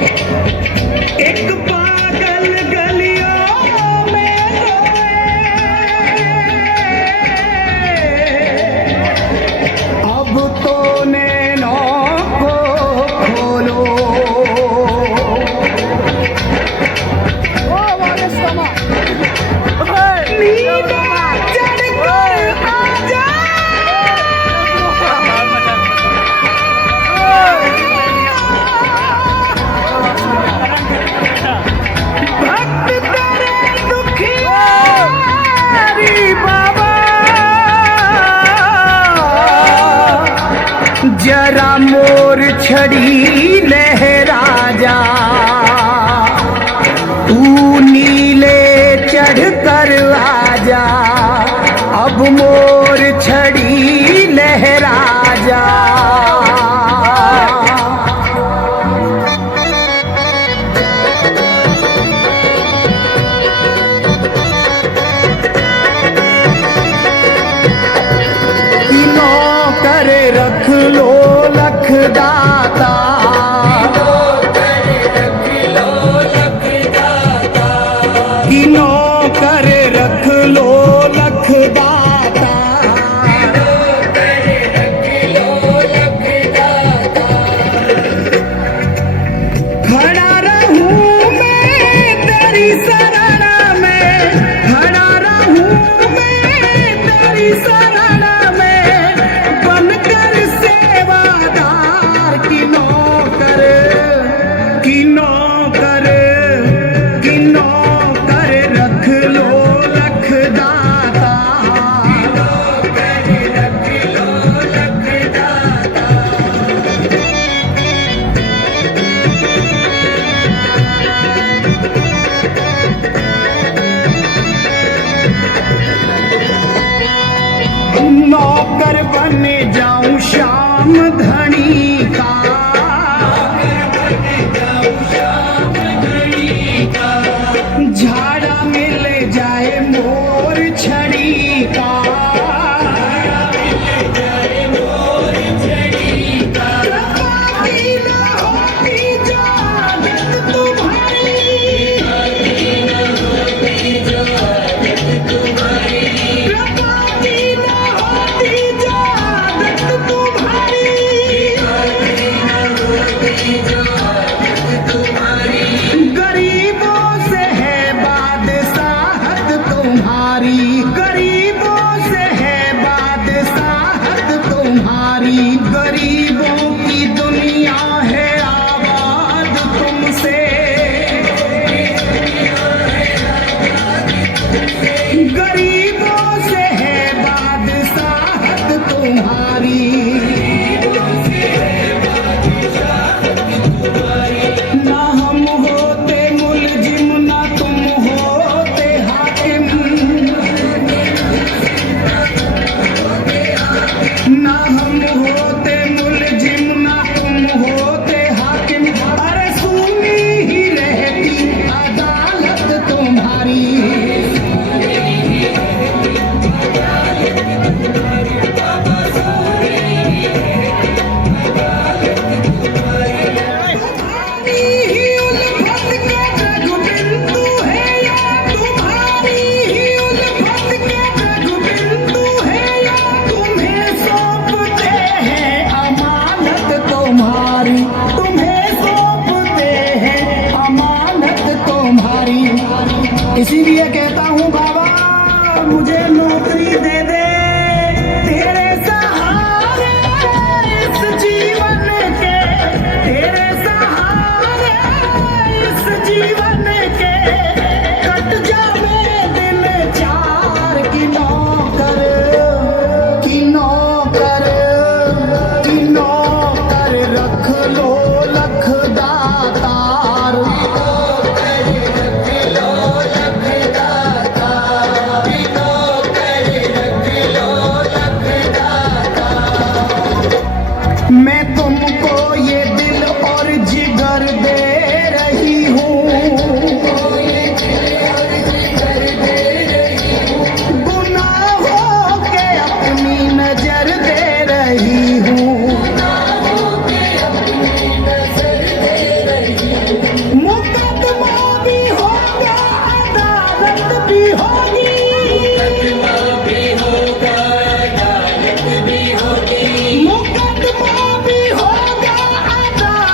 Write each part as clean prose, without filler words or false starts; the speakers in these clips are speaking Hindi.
एक पागल गलियों में रोए, अब तो नैनों को खोलो। नींद चढ़कर आजा, भक्त तेरे दुखियारी बाबा, जरा मोर छड़ी लहरा जा। तू नीले चढ़ कर आजा, अब मोर छड़ी लहरा जा। नौकर रख लो लख दाता, कि नौकर रख लो लख दाता। खड़ा रहूं मैं तेरी शरण में, खड़ा रहूं मैं तेरी शरण में, बनकर सेवादार की नौकर, की नौकर, की नौकर रख लो लख दाता। नौकर बन जाऊं श्याम धनी का, झाड़ा मिल जाए मोर छड़ी का। कृपाती न होती जो आदत तुम्हारी, कृपाती न होती जो आदत तुम्हारी, गरीबों से है बादशाहत तुम्हारी, गरीबों से है बादशाहत तुम्हारी। गरीबों की दुनिया है आबाद तुमसे, गरीबों से है बादशाहत तुम्हारी। ना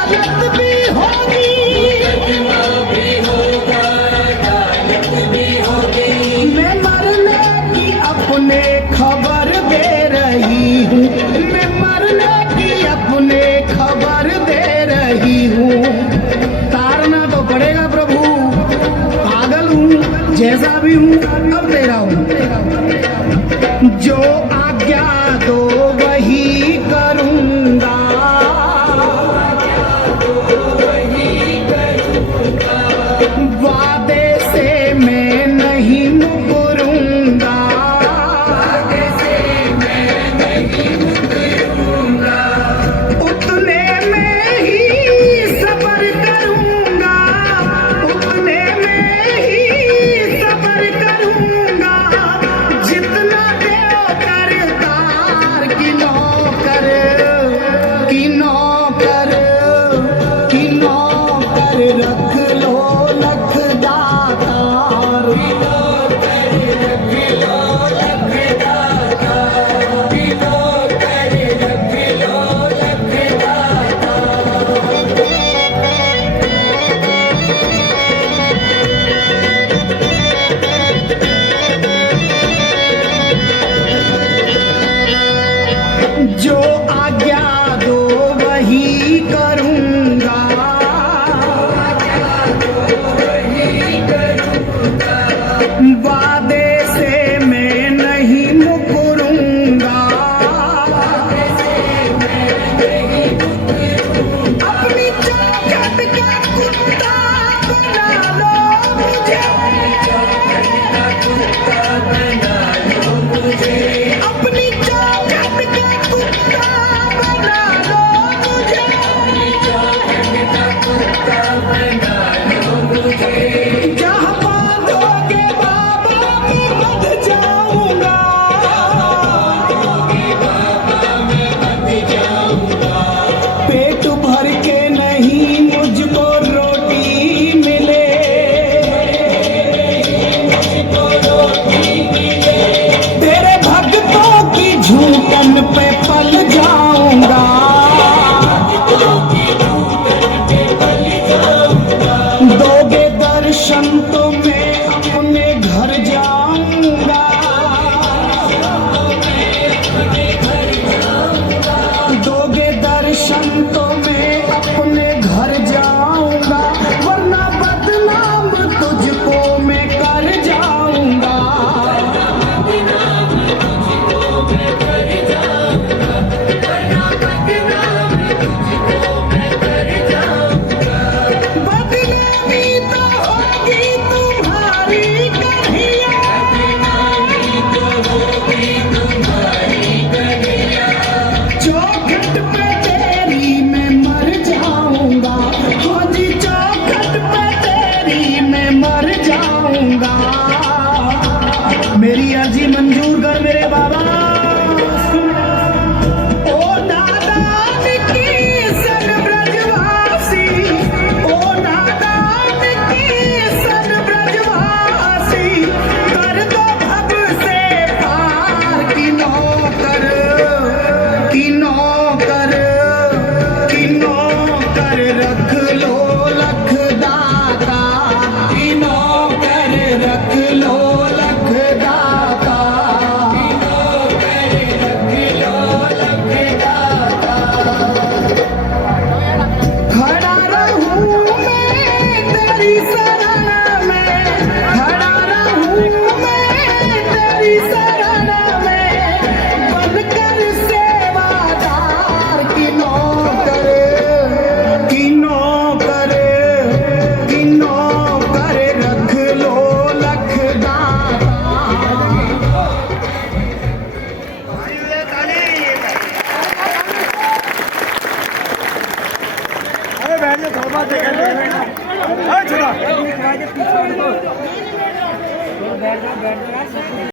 अदालत भी होगी, मैं मरने की अपने खबर दे रही हूँ, मैं मरने की अपने खबर दे रही हूँ। तारना तो पड़ेगा प्रभु, पागल हूँ जैसा भी हूँ अब दे रहा हूँ।